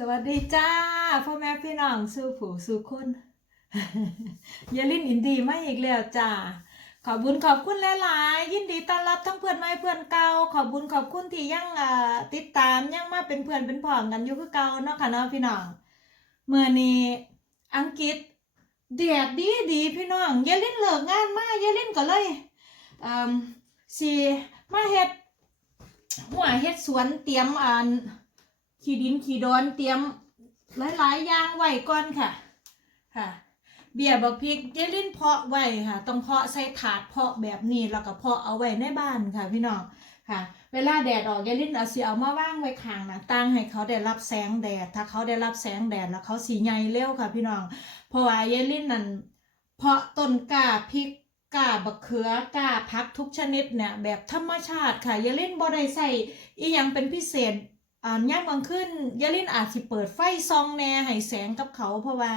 สวัสดีจ้าพ่อแม่พี่น้องสู่ผู้สู่คนยาลินอินดีมาอีกแล้วจ้าขอบบุญขอบคุณหลายๆยินดีต้อนรับทั้งเพื่อนใหม่เพื่อนเก่าขอบบุญขอบคุณที่ยังเอ่อติดตามยังมาเป็นเพื่อนเป็นพ้องกันอยู่คือเก่าเนาะค่ะเนาะพี่น้องเมื่อนี้อังกฤษแดดดีดีพี่น้องยาลินเลิกงานมายาลินก็เลยอ่อสิมาเฮ็ดหัวเฮ็ดสวนเตรียมอ่าน ขี้ดินขี้ดอนเตรียมหลายๆอย่างไว้ก่อนค่ะ ค่ะ เบียร์บักพริกเยลินเพาะไว้ค่ะ ต้องเพาะใส่ถาดเพาะแบบนี้แล้วก็เพาะเอาไว้ในบ้านค่ะพี่น้องค่ะ เวลาแดดออกเยลินเอาสิเอามาว่างไว้ข้างหน้าต่างให้เขาได้รับแสงแดด ถ้าเขาได้รับแสงแดดแล้วเขาสีใหญ่เร็วค่ะพี่น้อง เพราะว่าเยลินนั่นเพาะต้นกาพริกกาบักเขือกาพักทุกชนิดเนี่ยแบบธรรมชาติค่ะเยลินบ่ได้ใส่อีหยังเป็นพิเศษ อ่าย่างบางขึ้นยาลินอาจสิเปิดไฟซองแหน่ให้แสงกับเขาเพราะว่า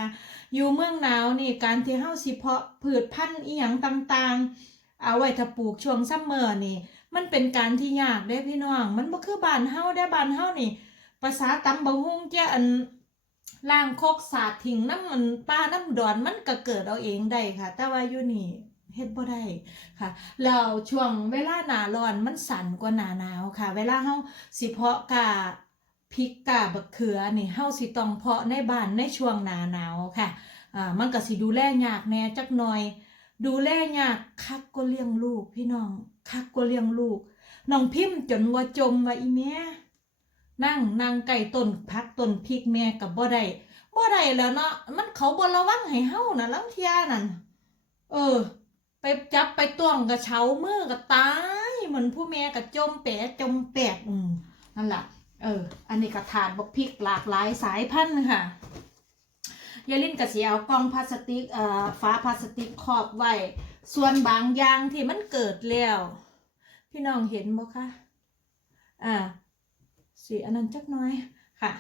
อยู่เมืองหนาวนี่การที่เฮาสิเพาะพืชพันธุ์อีหยังต่างๆ เอาไว้ถ้าปลูกช่วงซัมเมอร์นี่ มันเป็นการที่ยากเด้พี่น้อง มันบ่คือบ้านเฮาได้บ้านเฮานี่ ภาษาตำบักหุ่งแกอันล่างโคกสาดทิ้งน้ำมันป้าน้ำดอนมันก็เกิดเอาเองได้ค่ะ แต่ว่าอยู่นี่ เฮ็ดบ่ได้ค่ะแล้วช่วงเวลาหนาร้อนมันสั่นกว่าหนาหนาวค่ะ เวลาเฮาสิเพาะกาพริกกาบักเขือนี่เฮาสิต้องเพาะในบ้านในช่วงหนาหนาวค่ะอ่ามันก็สิดูแลยากแน่จักหน่อย ดูแลยากคักก็เลี้ยงลูก พี่น้องคักก็เลี้ยงลูกน้องพิมพ์จนว่าจมว่าอีแม่นั่งนั่งไก่ต้นพักต้นพริกแม่กับบ่ได้บ่ได้แล้วเนาะมันเขาบ่ระวังให้เฮาน่ะลังเทียนั่นเออ ไปจับไปต้วงกระเช้ามือก็ตายเหมือนผู้แม่ก็จมแปะจมแปะอืมนั่นแหละเออ อันนี้ก็ถาดบกพริกหลากหลายสายพันธุ์ค่ะยายลินกระเสียเอากล่องพลาสติกเอ่อฝาพลาสติกครอบไว้ ส่วนบางอย่างที่มันเกิดแล้ว พี่น้องเห็นบ่คะอ่าสีอันนั้นจักน้อยค่ะ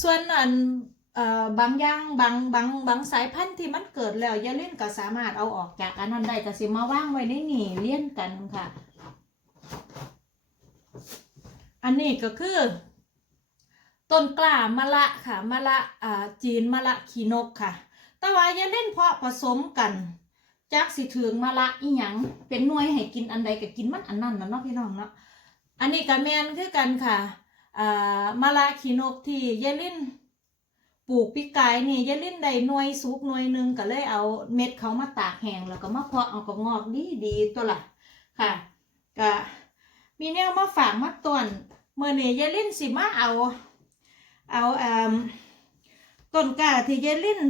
ส่วนอัน บางอย่างบางบางบางสายพันธุ์ที่มันเกิดแล้วยายลินก็สามารถเอาออกจากอันนั้นได้ก็สิมาว่างไว้ในนี่เลี่ยนกันค่ะ อันนี้ก็คือต้นกล้ามะละค่ะมะละอ่าจีนมะละขีนกค่ะ แต่ว่าอย่าเล่นเพาะผสมกันจักสิถึงมะละอีหยังเป็นหน่วยให้กินอันใดก็กินมันอันนั้นนะเนาะพี่น้องเนาะอันนี้ก็แมนคือกันค่ะอ่ามะละขีนกที่ยายลิน ปลูกปีกายนี่ยายลินได้หน่วยสุกหน่วยหนึ่งก็เลยเอาเม็ดเขามาตากแห้งแล้วก็มาเพาะเอาก็งอกดีดีตัวละค่ะก็มีแนวมาฝากมาต้นเมื่อเนี้ยายลินสิมาเอา เอาเอ่มต้นกาที่ยายลิน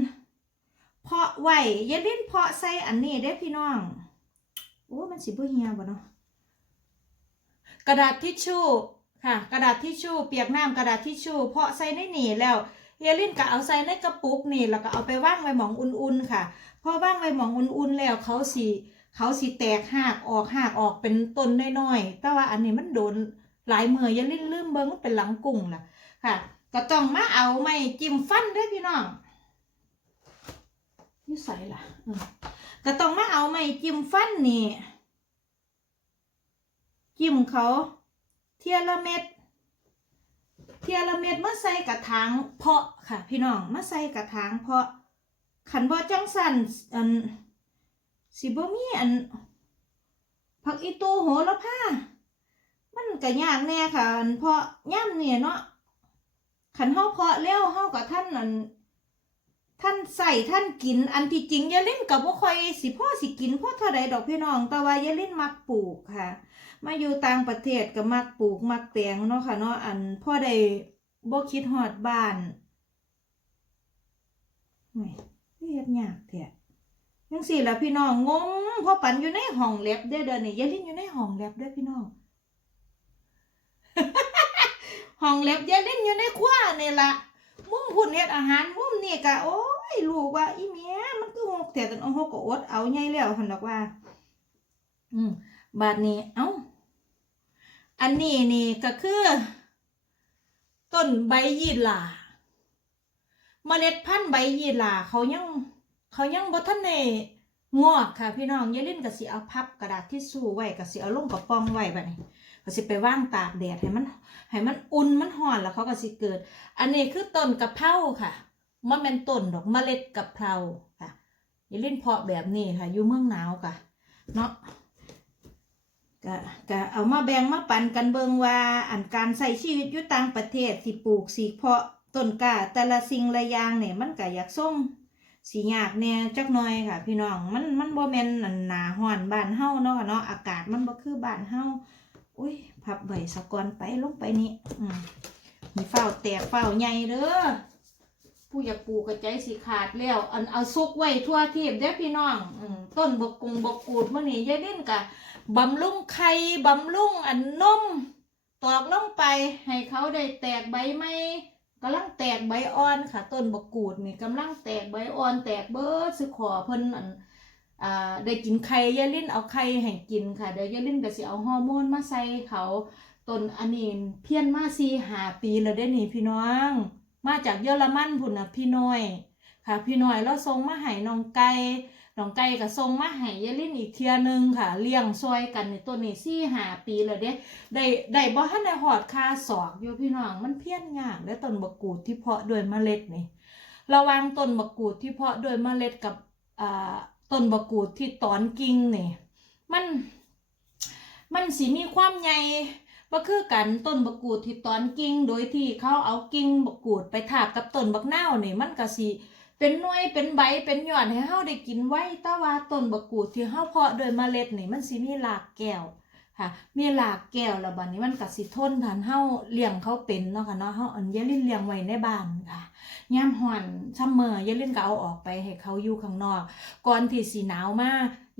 เพาะไว้ยายลินเพาะใส่อันนี้ได้พี่น้องโอ้มันสิบ่เหี่ยวบ่เนาะกระดาษทิชชู่ค่ะ กระดาษทิชชู่เปียกน้ำกระดาษทิชชู่เพาะใส่ในนี่แล้ว ยายลินก็เอาใส่ในกระปุกนี่แล้วก็เอาไปว่างไว้หมองอุ่นๆค่ะ พอว่างไว้หมองอุ่นๆแล้วเขาสิเขาสิแตกหากออกหากออกเป็นต้นน้อยๆแต่ว่าอันนี้มันโดนหลายมือยายลินลืมเบิ่งเป็นหลังกุ้งล่ะค่ะก็ต้องมาเอาไม่จิ้มฟันด้วยพี่น้องนี่ใส่ล่ะก็ต้องมาเอาไม่จิ้มฟันนี่จิ้มเขาเทียละเม็ด เทียละเม็ดมาใส่กระถางเพาะค่ะ พี่น้องมาใส่กระถางเพาะขันบ่จังสันอันสิบ่มีอันผักอีตูโหระพามันก็ยากแน่ค่ะ อันเพาะย่ำเนี่ยเนาะขันเฮาเพาะแล้วเฮากับท่านอัน ท่านใส่ท่านกินอันที่จริงยายลินกับบ่ค่อยสิพ่อสิกินพ่อเท่าใดดอกพี่น้อง แต่ว่ายายลินมักปลูกค่ะ มาอยู่ต่างประเทศก็มักปลูกมักแตงเนาะค่ะเนาะอันพ่อได้บ่คิดฮอดบ้านโอ้ยเฮ็ดยากแท้จังซี่ละพี่น้องงงเพราะปันอยู่ในห้องแล็บเด้อเด้อนี่ยายลินอยู่ในห้องแล็บเด้อพี่น้องห้องเล็บยายเล่นอยู่ในครัวนี่ละมุมพุ่นเฮ็ดอาหารมุมนี่กะโอ้ ยลูกว่า อีเมียมันก็หกแต่ตอนเอาหกก็อดเอาใหญ่แล้วหันดอกว่า อืมบาดนี้ เอ้า อันนี้นี่ก็คือ ต้นใบยีหร่าเมล็ดพันธุ์ใบยีหร่าเขายัง เขายังบ่ทันได้งอกค่ะ พี่น้องยายล่นก็สิเอาพับกระดาษที่สู้ไว้ก็สิเอาลงกระป๋องไว้แบัดนี้ก็สิไปว่างตากแดดให้มันให้มันอุ่นมันห่อนแล้วเขาก็สิเกิด อันนี้คือต้นกะเพราค่ะ มันเป็นต้นดอกเมล็ดกะเพราค่ะอย่าเล่นเพาะแบบนี้ค่ะ อยู่เมืองหนาวค่ะ เนาะก็ก็เอามาแบ่งมาปันกันเบิงว่าอันการใส่ชีวิตอยู่ต่างประเทศสิปลูกสิเพาะต้นกาแต่ละสิ่งละอย่างเนี่ยมันก็อยากส่งสียากแหน่ยจักหน่อยค่ะ พี่น้องมันมันบ่แม่นอันหนาฮ้อนบ้านเฮาเนาะเนาะอากาศมันบ่คือบ้านเฮาอุ้ยพับใบสะกอนไปลงไปนี่อืมมีเฝ้าแตกเฝ้าใหญ่เด้อ ผู้อยากปลูกกระใจสิขาดแล้วอันเอาซุกไว้ทั่วทีบเด้อพี่น้องอต้นบกกุงบกกูดมื้อนี้ยายดิ้นกะบำรุงไข่บำรุงอันนมตอกลงไปให้เขาได้แตกใบไม้กำลังแตกใบอ่อนค่ะ ต้นบกกูดนี่กำลังแตกใบอ่อนแตกเบิดสิขอเพิ่นอันได้กินไข่ยายลิ้นเอาไข่ให้กินค่ะเดี๋ยวยายลิ้นก็สิเอาฮอร์โมนมาใส่เขาต้นอันนี้เพี้ยนมาสี่หาปีแล้วได้อนี่พี่น้อง มาจากเยอรมันพุ่นนะพี่น้อย ค่ะ พี่น้อยเราส่งมาให้น้องไก่น้องไก่ก็ส่งมาให้ยายลินอีกเทียหนึงค่ะ เลี้ยงซอยกันในตัวนี้สี่หาปีแล้วเด้ได้ได้บ่ทันได้หอดคาศอกอยู่พี่น้องมันเพี้ยนยากและต้นบักกูดที่เพาะด้วยเมล็ดนี่ระวังต้นบักกูดที่เพาะด้วยเมล็ดกับอ่าต้นบักกูดที่ตอนกิ่งนี่มันมันสิมีความใหญ่ บ่คือกันต้นบักกูดที่ตอนกิ่งโดยที่เขาเอากิ่งบักกูดไปทาบกับต้นบักนาวนี่มันก็สิเป็นหน่วยเป็นใบเป็นหย่อดให้เฮาได้กินไว้แต่ว่าต้นบะกรูดที่เฮาเพาะโดยเมล็ดนี่มันสิมีรากแก้วค่ะมีรากแก้วแล้วบัดนี้มันก็สิทนทานเฮาเลี้ยงเขาเป็นเนาะค่ะเนาะเฮาอันยาลินเลี้ยงไว้ในบ้านค่ะยามฮ้อนซัมเมอร์ยาลินก็เอาออกไปให้เขาอยู่ข้างนอก ก่อนที่สิหนาวมา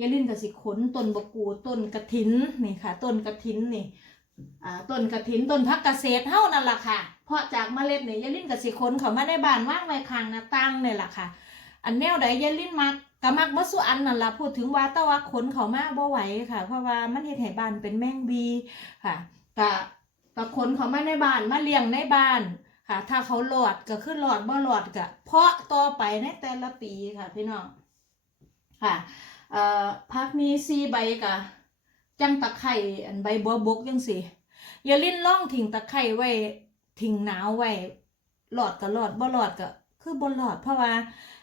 ยายลินก็สิขนต้นบะกรูดต้นกระถินนี่ค่ะ ต้นกระถินนี่ ต้นกระถินต้นพักเกษตรเท่านั่นล่ะค่ะ เพราะจากเมล็ดเนี่ยยายลิ้นกับสิคนเขามาในบานว่างไว้ข้างน้าต่างเนี่ยล่ะค่ะ อันแนวใดยายลิ้นมักกะมักบ่สุอันนั่นล่ะพูดถึงว่าต่ว่าขนเขามาบ่ไหวค่ะ เพราะว่ามันเฮ็ดให้บานเป็นแมงบีค่ะกะกะขนเขามาในบ้านมาเลี้ยงในบ้านค่ะ ถ้าเขาหลอดก็คือหลอดบ่หลอดก็เพาะต่อไปในแต่ละปีค่ะพี่น้องค่ะเอ่อพักมีซีใบกะ จังตะไคร่อันใบบัวบกจังสิอย่าลิ้นล่องทิ้งตะไคร่ไว้ทิ้งหนาวไว้หลอดก็หลอดบ่หลอดก็คือบ่หลอดเพราะว่า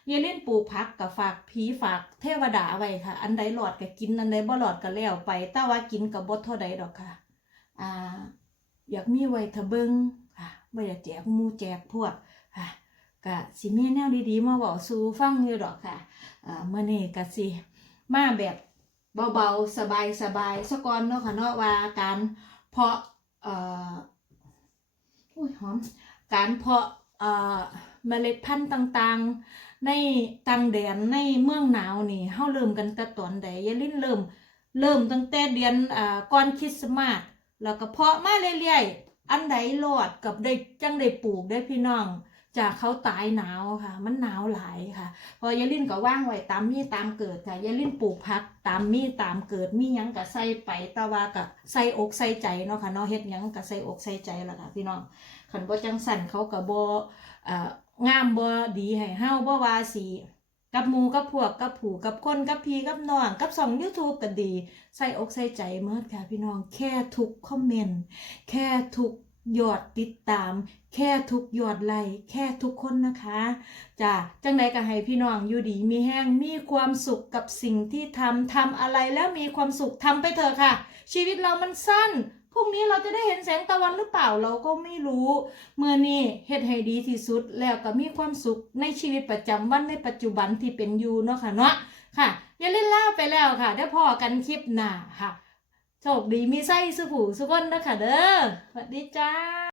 อย่าลิ้นปลูกผักกับฝากผีฝากเทวดาไว้ค่ะ อันใดหลอดก็กินอันใดบ่หลอดก็แล้วไปแต่ว่ากินกับบ่เท่าใดดอกค่ะ อ่า อยากมีไว้ทะเบิงค่ะบ่อยากแจกมูแจกพวกค่ะก็สิมีแนวดีๆมาเว้าสู่ฟังอยู่ดอกค่ะอ่ามื้อนี้ก็สิมาแบบ เบาๆ สบายสบายๆสก่อนเนาะค่ะเนาะว่าการเพาะเอ่ออุ้ยหอมการเพาะเอ่อเมล็ดพันธุ์ต่างๆ ในต่างแดนในเมืองหนาวนี่เฮาเริ่มกันแต่ตอนใดยายลิ้นเริ่ม เริ่มตั้งแต่เดือนอ่าก่อนคริสต์มาสแล้วก็เพาะมาเรื่อยๆ อันใดรอดกับได้จังได้ปลูกได้พี่น้อง จากเขาตายหนาวค่ะ มันหนาวหลายค่ะ พอยายลินก็ว่างไว้ตามมีตามเกิดค่ะยายลิ้นปลูกผักตามมีตามเกิดมียังก็ใส่ไปต่ว่าก็ใส่อกใส่ใจเนาะค่ะเนาะเฮ็ดยังก็ใส่อกใส่ใจล่ะค่ะพี่น้องคันบ่จังสั่นเขาก็บ่เอ่องามบ่ดีให้เฮาบ่ว่าสิกับหมูกับพวกกับผู้กับคนกับพี่กับน้องกับช่อง YouTube ก็ดี ใส่อกใส่ใจเมิดค่ะพี่น้องแค่ทุกคอมเมนต์แค่ทุก ยอดติดตาม แค่ทุกยอดไลค์แค่ทุกคนนะคะจ้ะจังใดก็ให้พี่น้องอยู่ดีมีแห้งมีความสุขกับสิ่งที่ทำทำอะไรแล้วมีความสุขทำไปเถอะค่ะ ชีวิตเรามันสั้นพรุ่งนี้เราจะได้เห็นแสงตะวันหรือเปล่าเราก็ไม่รู้ เมื่อนี้เฮ็ดให้ดีที่สุดแล้วก็มีความสุขในชีวิตประจำวันในปัจจุบันที่เป็นอยู่เนาะค่ะเนาะค่ะ อย่าเล่นล่าไปแล้วค่ะได้พอกันคลิปหน้าค่ะ โชคดีมีไส้สุผูสุก้นนะคะเด้อสวัสดีจ้า